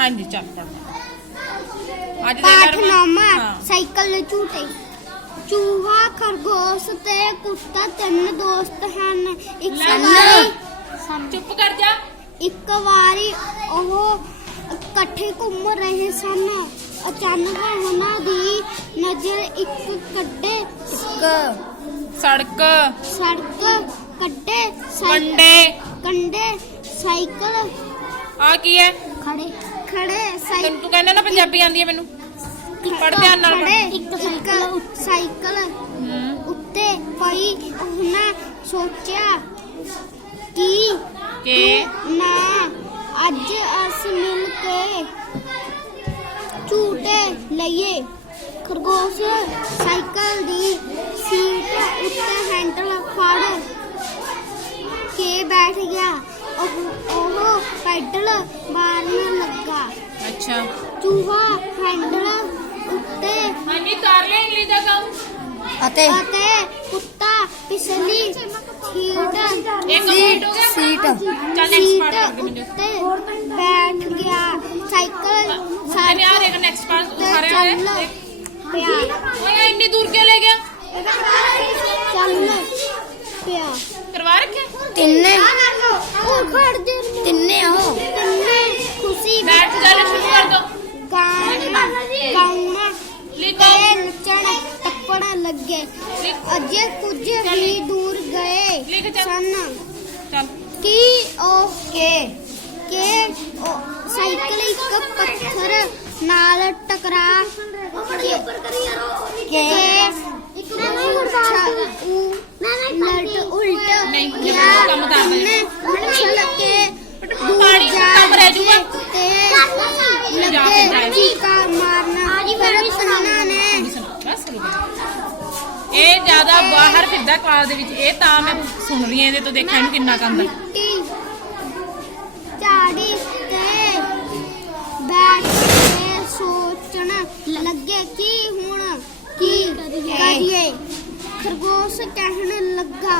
ਹਾਂਜੀ ਚੱਲ ਪੜ ਅੱਜ ਦੇ ਪਾਠ ਕਰ ਨਾਮਾ ਹਾਂ। ਸਾਈਕਲ ਦੇ ਝੂਟੇ ਚੂਹਾ ਖਰਗੋਸ਼ ਤੇ ਕੁੱਤਾ ਤਿੰਨ ਦੋਸਤ ਹਨ ਇੱਕ ਲੈ ਵਾਰੀ ਚੁੱਪ ਕਰ ਜਾ ਇੱਕ ਵਾਰੀ ਉਹ ਇਕੱਠੇ ਘੁੰਮ ਰਹੇ ਸਨ ਅਚਾਨਕ ਉਹਨਾਂ ਦੀ ਨਜ਼ਰ ਇੱਕ ਕੱਡੇ ਸੜਕ ਸੜਕ ਕੱਡੇ ਸਾਈਕਲ ਕੰਡੇ ਕੰਡੇ ਸਾਈਕਲ ਆ ਕੀ ਹੈ ਖੜੇ ਖੜੇ ਸਾਈਕਲ ਤੈਨੂੰ ਤੂੰ ਕਹਿੰਦਾ ਨਾ ਪੰਜਾਬੀ ਆਂਦੀ ਹੈ ਮੈਨੂੰ। ਪੜ੍ਹ ਧਿਆਨ ਨਾਲ ਪੜ੍ਹ। ਖੜੇ ਇੱਕ ਸਾਈਕਲ ਹੂੰ ਉੱਤੇ ਪਈ ਉਹਨਾਂ ਸੋਚਿਆ ਕਿ ਕਿ ਨਾ ਅੱਜ ਅਸੀਂ ਮਿਲ ਕੇ ਝੂਟੇ ਲਈਏ। ਖਰਗੋਸ਼ ਸਾਈਕਲ ਦੀ ਸੀਟ ਉੱਤੇ ਹੈਂਡਲ ਫੜ ਕੇ ਬੈਠ ਗਿਆ। ਉਹ ਉਹ ਪੈਡਲ ਮਾਰਨ ਲੱਗਾ ਅੱਛਾ ਚੂਹਾ ਹੈਂਡਲ ਉੱਤੇ ਹਾਂਜੀ ਕਰ ਲੈ ਇੰਗਲਿਸ਼ ਦਾ ਕੰਮ ਅਤੇ ਅਤੇ ਕੁੱਤਾ ਪਿਛਲੀ ਸੀਟ ਇੱਕ ਮਿੰਟ ਹੋ ਗਿਆ ਸੀਟ ਚੱਲ next ਸੀਟ part ਕਰ ਦੇ ਮੈਨੂੰ। ਉੱਤੇ ਬੈਠ ਗਿਆ ਸਾਈਕਲ ਮੈਨੇ ਆ ਦੇਖ ਨੈਕਸਟ ਪਾਰਟ ਤੇ ਸਾਰੇ ਚੱਲ ਆ ਪਿਆ ਓਏ ਇੰਨੀ ਦੂਰ ਕਿਉਂ ਲੈ ਗਿਆ ਚੱਲ ਪਿਆ तिन्ने तिन्ने हो खुशी बैठ जाना शुरू कर दो गाउना तेल टप्पड़ा लग गए अजय कुछ भी दूर गए सन की ओके के साइकिल एक पत्थर नाल टकरा के नट ਗਿਆ ਕੰਮ ਕਰ ਦੇ। ਉਹਨੇ ਛਲ ਕੇ ਦੂਰ ਪਾਣੀ ਕੰਮ ਰਹਿ ਜਾਊਗਾ। ਤੇ ਜਾ ਕੇ ਲੱਗੇ ਜਾਏ। ਚੀਕਾ ਮਾਰਨਾ ਪਰ ਉਹਨਾਂ ਨੇ ਬਸ ਰੁਕ ਜਾ। ਇਹ ਜ਼ਿਆਦਾ ਬਾਹਰ ਫਿਰਦਾ ਕਲਾਸ ਦੇ ਵਿੱਚ ਇਹ ਤਾਂ ਮੈਂ ਸੁਣ ਰਹੀ ਹਾਂ ਇਹਦੇ ਤੋਂ ਦੇਖਾਂ ਇਹਨੂੰ ਕਿੰਨਾ ਕੰਮ ਹੈ ਮਿੱਟੀ ਝਾੜੀ ਤੇ ਬੈਠ ਕੇ ਸੋਚਣ ਲੱਗੇ ਕਿ ਹੁਣ ਕੀ ਕਰੀਏ ਖਰਗੋਸ਼ ਕਹਿਣ ਲੱਗਾ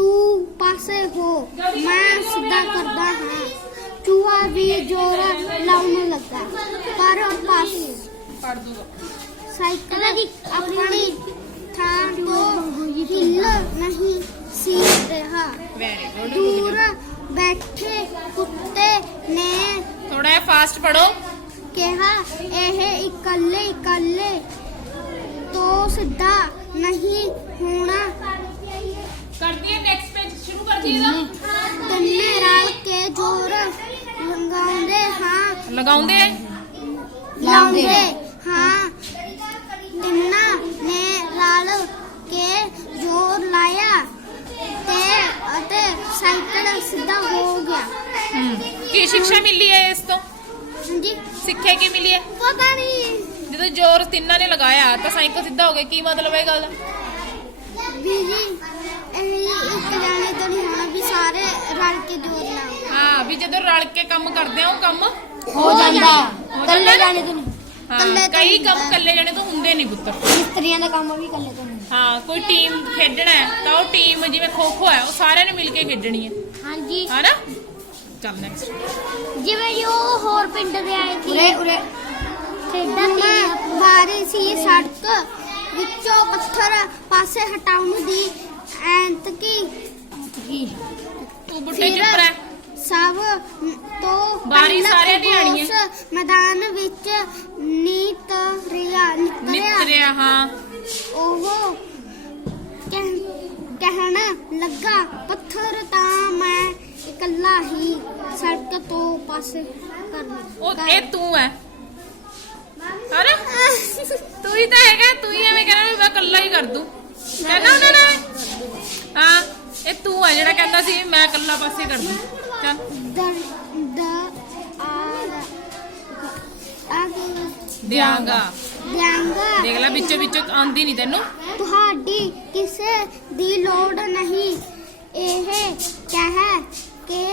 ਤੂੰ ਪਾਸੇ ਹੋ ਮੈਂ ਸਿੱਧਾ ਕਰਦਾ ਹਾਂ। ਚੂਹਾ ਵੀ ਜ਼ੋਰ ਲਾਉਣ ਲੱਗਾ ਪਰ ਪਾਸ ਪੜ ਦੂਗਾ ਸਾਈਕਲ ਆਪਣੀ ਥਾਂ ਤੋਂ ਹਿੱਲ ਨਹੀਂ ਸੀ ਰਿਹਾ। ਦੂਰ ਬੈਠੇ ਕੁੱਤੇ ਨੇ ਥੋੜਾ ਫਾਸਟ ਪੜੋ ਕਿਹਾ ਇਹ ਇਕੱਲੇ ਇਕੱਲੇ ਤੋਂ ਸਿੱਧਾ ਨਹੀਂ ਹੋਣਾ ਕਰਦੀ ਹੈ ਨੈਕਸਟ ਪੇਜ ਸ਼ੁਰੂ ਕਰ ਦੀ ਇਹਦਾ? ਤਿੰਨੇ ਰਲ ਕੇ ਜ਼ੋਰ ਲਗਾਉਂਦੇ ਹਾਂ। ਲਗਾਉਂਦੇ ਲਾਉਂਦੇ ਹਾਂ। ਤਿੰਨਾਂ ਨੇ ਰਲ ਕੇ ਜ਼ੋਰ ਲਾਇਆ ਤੇ ਅਤੇ ਸਾਈਕਲ ਸਿੱਧਾ ਹੋ ਗਿਆ। ਕੀ ਸਿੱਖਿਆ ਮਿਲੀ ਹੈ ਇਸ ਤੋਂ? ਹਾਂਜੀ। ਸਿੱਖਿਆ ਕੀ ਮਿਲੀ ਹੈ? ਪਤਾ ਨਹੀਂ। ਜਦੋਂ ਜ਼ੋਰ ਤਿੰਨਾਂ ਨੇ ਲਗਾਇਆ ਤਾਂ ਸਾਈਕਲ ਸਿੱਧਾ ਹੋ ਗਿਆ ਕੀ ਮਤਲਬ ਹੈ ਇਹ ਗੱਲ? ਦਾ? ਬੀਜੀ ਇਹ ਇੱਕ ਜਾਣੇ ਤੋਂ ਨਹੀਂ ਹੋਣਾ ਵੀ ਸਾਰੇ ਰਲ ਕੇ ਜ਼ੋਰ ਲਾਓ ਹਾਂ ਵੀ ਜਦੋਂ ਰਲ ਕੇ ਕੰਮ ਕਰਦੇ ਆ ਉਹ ਕੰਮ ਹੋ ਜਾਂਦਾ। ਕੱਲੇ ਜਾਣੇ ਤੋਂ ਨਹੀਂ। ਹਾਂ ਇਕੱਲੇ ਕਈ ਕੰਮ। ਇਕੱਲੇ ਜਣੇ ਤੋਂ ਹੁੰਦੇ ਨਹੀਂ ਪੁੱਤਰ। ਮਿਸਤਰੀਆਂ ਦਾ ਕੰਮ ਵੀ ਕੱਲੇ ਤੋਂ ਨਹੀਂ ਹਾਂ ਕੋਈ ਟੀਮ ਖੇਡਣਾ ਹੈ ਤਾਂ ਉਹ ਟੀਮ ਜਿਵੇਂ ਖੋ ਖੋ ਹੈ ਉਹ ਸਾਰਿਆਂ ਨੇ ਮਿਲ ਕੇ ਖੇਡਣੀ ਹੈ। ਹਾਂਜੀ। ਹਨਾ? ਚੱਲ ਨੈਕਸਟ ਜਿਵੇਂ ਜੋ ਹੋਰ ਪਿੰਡ ਦੇ ਆਏ ਉਰੇ ਉਰੇ। ਖੇਡਣ ਦੀ ਬਾਰੀ ਸੀ ਸੜਕ। ਵਿੱਚੋਂ ਪੱਥਰ ਪਾਸੇ ਹਟਾਉਣ ਦੀ ਐਂਤ ਕੀ? ਕੀ ਤੂੰ ਬੁੱਢੇ ਚੁੱਪ ਰਹਿ। ਸਭ ਤੋਂ ਬਾਰੀ ਪਹਿਲਾਂ ਸਾਰਿਆਂ ਦੀ ਆਣੀ ਹੈ। ਖਰਗੋਸ਼ ਮੈਦਾਨ ਵਿੱਚ ਨੀਤ ਰਿਆ ਨਿਤਰਿਆ ਹਾਂ। ਉਹ ਕਹਿ- ਕਹਿਣ ਲੱਗਾ ਪੱਥਰ ਤਾਂ ਮੈਂ ਇਕੱਲਾ ਹੀ ਸੜਕ ਤੋਂ ਪਾਸੇ ਕਰ ਉਹ ਇਹ ਤੂੰ ਹੈ। ਹਨਾ ਤੂੰ ਹੀ ਤਾਂ ਹੈਗਾ ਤੂੰ ਹੀ ਐਵੇਂ ਕਹਿਣਾ ਵੀ ਮੈਂ ਇਕੱਲਾ ਹੀ ਕਰ ਦੂੰ। ਕਹਿੰਦਾ ਉਹਨਾਂ ਨੇ ਹਾਂ ਇਹ ਤੂੰ ਹੈ ਜਿਹੜਾ ਕਹਿੰਦਾ ਸੀ ਮੈਂ ਇਕੱਲਾ ਪਾਸੇ ਕਰ ਦੂੰ ਚੱਲ ਦ ਦ ਆ ਦਿਆਂਗਾ ਦਿਆਂਗਾ ਦੇਖ ਲੈ ਵਿੱਚੋਂ ਵਿੱਚੋਂ ਆਉਂਦੀ ਨਹੀਂ ਤੈਨੂੰ ਤੁਹਾਡੀ ਕਿਸੇ ਦੀ ਲੋੜ ਨਹੀਂ ਇਹ ਕਹਿ ਕੇ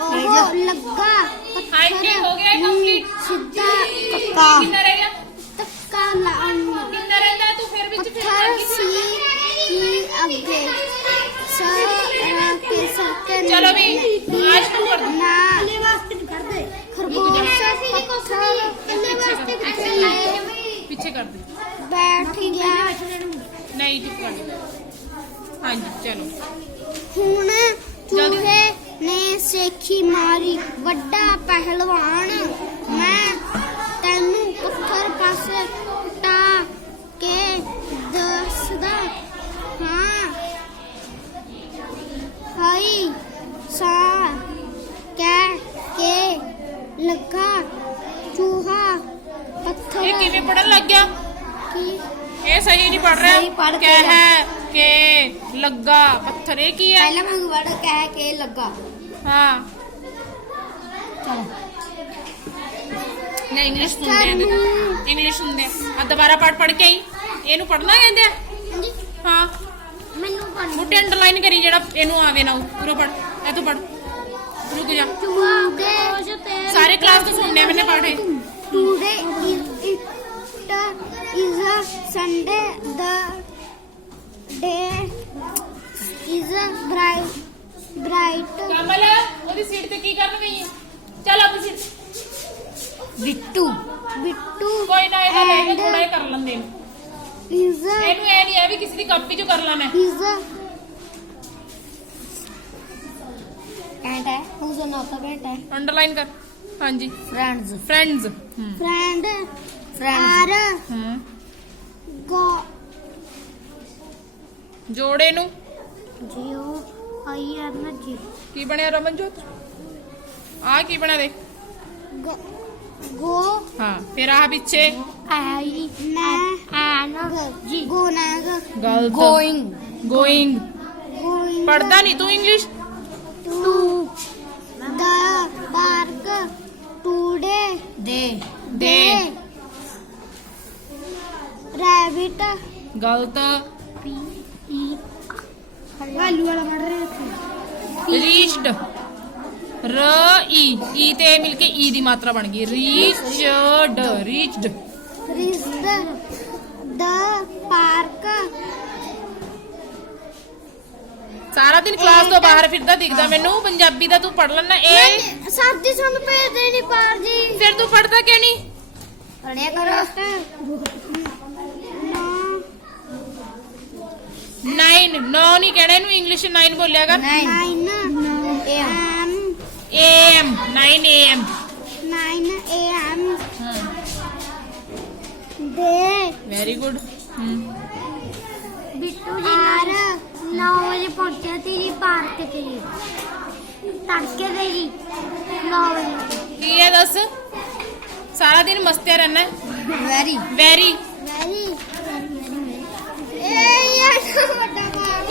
ਉਹ ਲੱਗਾ ਹਾਂਜੀ, ਹੋ ਗਿਆ ਨੂੰ complete? ਸਿੱਧਾ ਕੱਕਾ ਕਿੰਨਾ ਰਹਿ ਗਿਆ ਤੱਕਾ ਲਾਉਣ ਸਰਕੇ ਚਲੋ ਵੀ, ਆਜ ਨੂੰ ਕਰ ਦੋ। ਨਾ ਖਰਗੋਸ਼ ਪੱਥਰ ਤੇ ਪਿੱਛੇ ਕਰ ਦੇ ਬੈਠ ਗਿਆ ਨਹੀਂ ਚੁੱਪ ਕਰ ਦੇ। ਹਾਂਜੀ ਚਲੋ ਹੁਣ ਚੂਹੇ ਨੇ ਸੇਖੀ ਮਾਰੀ ਵੱਡਾ ਪਹਿਲਵਾਨ ਮੈਂ ਤੈਨੂੰ ਪੱਥਰ ਪਾਸੇ ਇਹ ਕਿਵੇਂ ਪੜਨ ਲੱਗ ਗਿਆ? ਕੀ? ਇਹ ਸਹੀ ਨਹੀਂ ਪੜ ਰਿਹਾ? ਸਹੀ ਪੜ੍ਹ ਕੇ ਕਹਿ ਕੇ ਲੱਗਾ। ਪੱਥਰ ਇਹ ਕੀ ਹੈ? ਪਹਿਲਾਂ ਮੈਂ ਵਰਡ ਕਹਿ ਕੇ ਲੱਗਾ। ਹਾਂ। ਚਲੋ। ਨਹੀਂ ਇੰਗਲਿਸ਼ ਸੁਣਦੇ ਆ ਇੰਗਲਿਸ਼ ਸੁਣਦੇ ਆ। ਆ ਦੁਬਾਰਾ ਪੜ ਪੜ ਕੇ ਆਈ। ਇਹਨੂੰ ਪੜਨਾ ਕਹਿੰਦੇ ਆ? ਹਾਂ। ਮੈਨੂੰ ਪੜ੍ਹ ਮੁੱਟੇ ਅੰਡਰਲਾਈਨ ਕਰੀ ਜਿਹੜਾ ਇਹਨੂੰ ਆਵੇ ਨਾ ਪੂਰਾ ਪੜ ਇਹ ਤੂੰ ਪੜ ਰੁਕ ਜਾ। Today, ਸਾਰੇ class Sunday. The day is a bright, bright. ਕਮਲ ਉਹਦੀ ਸੀਟ ਤੇ ਕੀ ਕਰਨ ਗਈ ਹੈ ਚੱਲ ਆਪਣੀ ਸੀਟ ਬਿੱਟੂ Bittu ਕੋਈ ਨਾ ਇਹਦਾ ਲੈ ਕੇ and ਥੋੜਾ ਜਿਹਾ ਕਰ ਲੈਂਦੇ ਇਹਨੂੰ is a ਇਹਨੂੰ ਐ ਨਹੀਂ ਹੈ ਵੀ ਕਿਸੇ ਦੀ ਕਾਪੀ ਚੋਂ ਕਰ ਲਾਂ ਮੈਂ is a ਐਂਟ ਹੈ ਉਸ ਦਾ ਨਾਮ ਤਾਂ ਬੈਠ ਹੈ ਅੰਡਰਲਾਈਨ ਕਰ ਹਾਂਜੀ friends friends friend friends are ਹੂੰ ਜੋੜੇ ਨੂੰ। I am a G ਕੀ ਬਣਿਆ ਰਮਨਜੋਤ? ਆ ਕੀ ਦੇਖ go go ਹਾਂ ਫਿਰ ਆ ਪਿੱਛੇ। I am G go nag ਗਲਤ। ਗੋਇੰਗ ਗੋਇੰਗ ਪੜਦਾ ਨਹੀਂ ਤੂੰ English? to the park today. ਦੇ। ਦੇ। ਗਲਤ। ਵਾਲਾ ਰਹੇ ਰੀਚਡ ਰ ਈ ਈ ਤੇ ਮਿਲ ਕੇ ਈ ਦੀ ਮਾਤਰਾ ਬਣ ਗਈ। Reached reached reached the park ਸਾਰਾ ਦਿਨ ਕਲਾਸ ਤੋਂ ਬਾਹਰ ਫਿਰਦਾ ਦਿਖਦਾ। ਮੈਨੂੰ ਪੰਜਾਬੀ ਦਾ ਤੂੰ ਪੜ ਲੈਣਾ ਇਹ। ਸਰਦੀ ਸਾਨੂੰ ਭੇਜਦੇ ਨਹੀਂ ਪਾਰ ਜੀ। ਫਿਰ ਤੂੰ ਪੜਦਾ ਕਿਉਂ ਨਹੀਂ ਪੜਿਆ ਕਰੋ। ਨੌ 9 ਨੋ ਨਹੀਂ ਕਹਿਣਾ ਇਹਨੂੰ ਇੰਗਲਿਸ਼ 9 ਬੋਲਿਆ ਕਰ 9 nine AM. M AM 9 AM nine AM ਦੇ very good Bittu ji are 9 ਵਜੇ ਪਹੁੰਚਿਆ ਤੀ ਜੀ ਪਾਰਕ ਤੇ ਜੀ ਤੜਕੇ ਦੇ ਜੀ 9 ਵਜੇ ਕੀ ਹੈ ਦੱਸ ਸਾਰਾ ਦਿਨ ਮਸਤਿਆ ਰਹਿਣਾ ਵੈਰੀ ਵੈਰੀ ਵੈਰੀ ਇਹ ਯਾਰ ਵੱਡਾ ਬਾਗ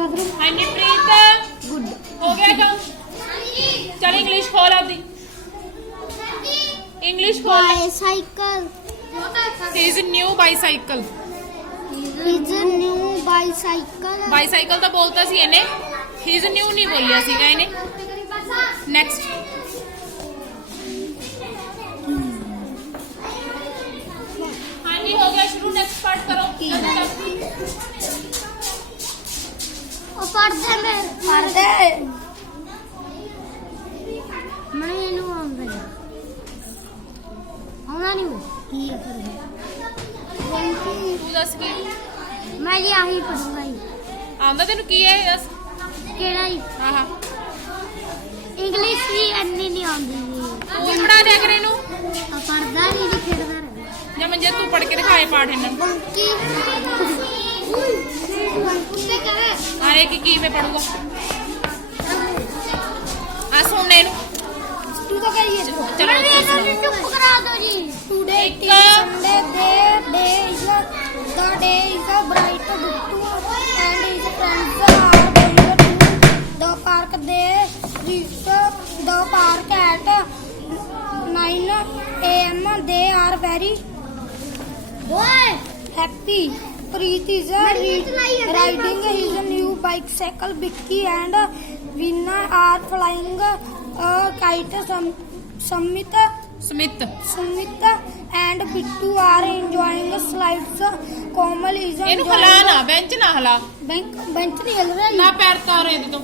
जागरूक हनीप्रीत गुड हो गया काम। चल इंग्लिश खोल अब इंग्लिश खोल। Bicycle is new bicycle is new bicycle bicycle तो बोलता सी इन्हें हिज न्यू नहीं बोलिया सीगा इन्हें नेक्स्ट हाँ जी हो गया ਮੈਂ ਪੜਦੇ ਮੈਂ ਇਹਨੂੰ ਆਉਂਦਾ ਆਉਂਦਾ ਨਹੀਂ ਕੀ ਹੈ ਫਿਰ? ਤੂੰ ਦੱਸ ਕੀ? ਮੈਂ ਜੀ ਆਹੀ ਪੜੂੰਗਾ ਜੀ। ਆਉਂਦਾ ਤੈਨੂੰ ਕੀ ਹੈ ਦੱਸ? ਕਿਹੜਾ ਜੀ? ਆਹਾ ਇੰਗਲਿਸ਼ ਵੀ ਇੰਨੀ ਨਹੀਂ ਆਉਂਦੀ ਜੀ। ਤੂੰ ਪੜਾ ਦਿਆ ਕਰ ਇਹਨੂੰ। ਆ ਪੜਦਾ ਨਹੀਂ ਜੀ ਖੇਡਦਾ ਰਹਿੰਦਾ। ਜਾਂ ਮੰਜੇ ਤੂੰ ਪੜ ਕੇ ਦਿਖਾਏ ਪਾਠ ਇਹਨਾਂ। ਨੂੰ ਕਹੇ ਆ ਇਹ ਕੀ ਕਿਵੇਂ ਪੜੂਗਾ मासूम नैनू तू तो कह ये चलो चुप करा दो जी। Today Sunday the day is the day is a bright Guttu and is friends are going to the park they reach the park at 9 am they are very boy! happy. Preet is riding his new bicycle Vicky and Are flying a kite Sam- Samit Samit Sumit and Bittu are enjoying slides Komal is ਇਹਨੂੰ ਹਲਾ ਨਾ bench ਨਾ ਹਲਾ bench bench ਨਹੀਂ ਹਿਲ ਰਹੀ ਨਾ ਪੈਰ ਤਾਰ ਇਹਦੇ ਤੋਂ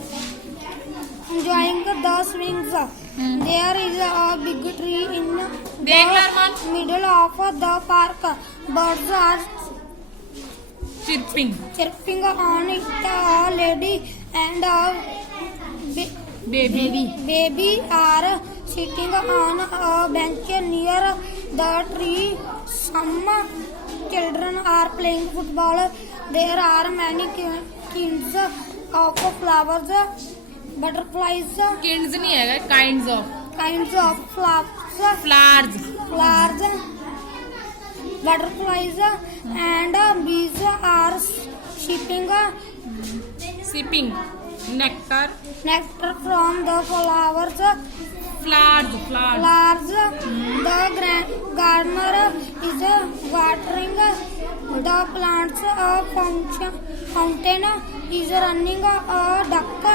enjoying the swings Hmm. there is a big tree in ਦੇਖ ਲੈ the ਅਰਮਾਨ middle of the park birds are chirping chirping on it a lady and a be baby baby are sitting on a bench near the tree some children are playing football there are many kinds of flowers butterflies kinds nahi hai kinds of kinds of flowers flowers flowers butterflies and bees are shipping shipping Nectar nectar from the flowers flowers flowers flowers. The gra- gardener is watering the plants. A function, fountain is running. A duck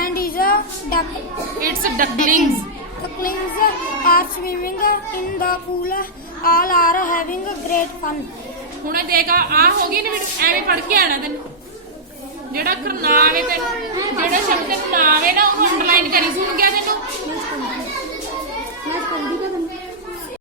and is a duck. Its ducklings Ducklings are swimming in the pool. All are having great fun. ਹੁਣ ਇਹ ਦੇਖ ਆ ਆਹ ਹੋ ਗਈ ਨਾ ਵੀ ਐਵੇਂ ਪੜ ਕੇ ਆਣਾ ਤੈਨੂੰ ਜਿਹੜਾ ਕਰਨਾਵੇ ਤੇ ਜਿਹੜਾ ਸ਼ਬਦ ਕਰਨਾਵੇ ਨਾ ਉਹ ਅੰਡਰਲਾਈਨ ਕਰੀ। ਸੁਣ ਗਿਆ ਤੈਨੂੰ?